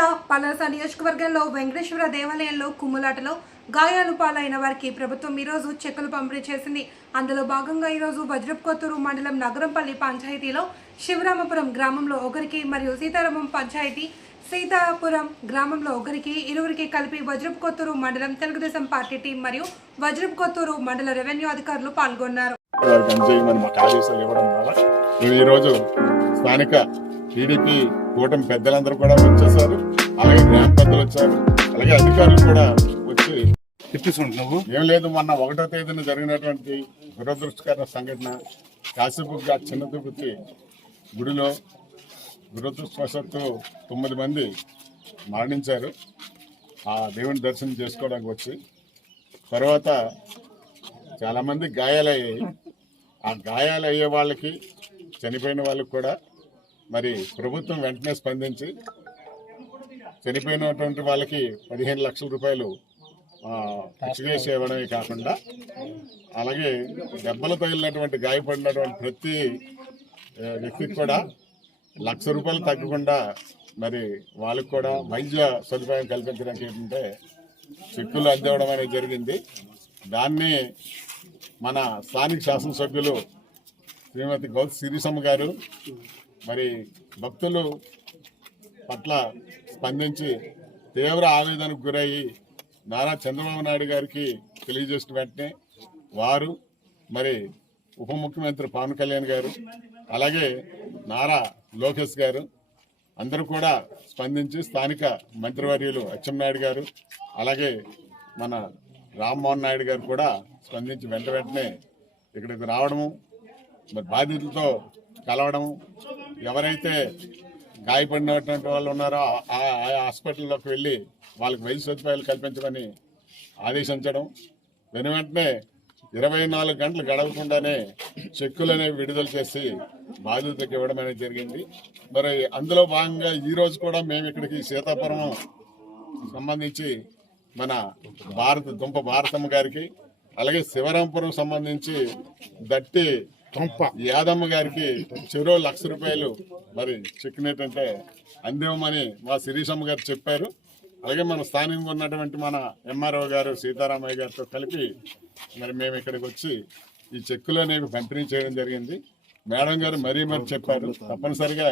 జిల్లా పలాస నియోజకవర్గంలో వెంకటేశ్వర దేవాలయంలో కుమ్ములాటలో గాయాలు పాలైన వారికి ప్రభుత్వం ఈరోజు చెక్కులు పంపిణీ చేసింది. అందులో భాగంగా ఈరోజు వజ్రపుకొత్తూరు మండలం నగరంపల్లి పంచాయతీలో శివరామపురం గ్రామంలో ఒకరికి మరియు సీతారామం పంచాయతీ సీతాపురం గ్రామంలో ఒకరికి ఇరువురికి కలిపి వజ్రపుకొత్తూరు మండలం తెలుగుదేశం పార్టీ టీం మరియు వజ్రపుకొత్తూరు మండల రెవెన్యూ అధికారులు పాల్గొన్నారు. ఈరోజు స్థానిక టీడీపీ కూటమి పెద్దలందరూ కూడా వచ్చేసారు. అలాగే గ్రామ పెద్దలు వచ్చారు. అలాగే అధికారులు కూడా వచ్చి ఏం లేదు, మొన్న 1వ తేదీన జరిగినటువంటి దురదృష్టకర సంఘటన కాశీబుగ్గ చిన్న తిరుపతి గుడిలో దురదృష్టవశాత్తు 9 మంది మరణించారు. ఆ దేవుని దర్శనం చేసుకోవడానికి వచ్చి తర్వాత చాలామంది గాయాలయ్యాయి. ఆ గాయాలయ్యే వాళ్ళకి చనిపోయిన వాళ్ళకి కూడా మరి ప్రభుత్వం వెంటనే స్పందించి చనిపోయినటువంటి వాళ్ళకి 15 లక్షల రూపాయలు ఎక్స్గ్రేస్ ఇవ్వడమే కాకుండా అలాగే దెబ్బలు తగిలినటువంటి గాయపడినటువంటి ప్రతి వ్యక్తికి కూడా 1 లక్ష రూపాయలు తగ్గకుండా మరి వాళ్ళకి కూడా వైద్య సదుపాయం కల్పించడానికి ఏంటంటే చెక్కులు అందివ్వడం అనేది జరిగింది. దాన్ని మన స్థానిక శాసనసభ్యులు శ్రీమతి గౌతు సిరిసమ్మ గారు మరి భక్తులు పట్ల స్పందించి తీవ్ర ఆవేదనకు గురయ్యి నారా చంద్రబాబు నాయుడు గారికి తెలియజేసిన వెంటనే వారు మరి ఉప ముఖ్యమంత్రి పవన్ కళ్యాణ్ గారు అలాగే నారా లోకేష్ గారు అందరూ కూడా స్పందించి స్థానిక మంత్రివర్యులు అచ్చెన్నాయుడు గారు అలాగే మన రామ్మోహన్ నాయుడు గారు కూడా స్పందించి వెంటనే ఇక్కడికి రావడము మరి బాధితులతో కలవడము ఎవరైతే గాయపడినటువంటి వాళ్ళు ఉన్నారో ఆ హాస్పిటల్లోకి వెళ్ళి వాళ్ళకి వైద్య సదుపాయాలు కల్పించమని ఆదేశించడం వెంటనే 24 గంటలు గడవకుండానే చెక్కులు అనేవి విడుదల చేసి బాధితులకు ఇవ్వడం అనేది జరిగింది. మరి అందులో భాగంగా ఈరోజు కూడా మేము ఇక్కడికి సీతాపురం సంబంధించి మన దుంప భారతమ్మ గారికి అలాగే శివరాంపురం సంబంధించి దట్టి యాదమ్మ గారికి చెరో 1 లక్ష రూపాయలు మరి చెక్కినట్టంటే అందేమని మా శిరీషమ్మ గారు చెప్పారు. అలాగే మన స్థానికంగా ఉన్నటువంటి మన ఎంఆర్ఓ గారు సీతారామయ్య గారితో కలిపి మరి మేము ఇక్కడికి వచ్చి ఈ చెక్కులు అనేవి పంపిణీ చేయడం జరిగింది. మేడం గారు మరీ చెప్పారు తప్పనిసరిగా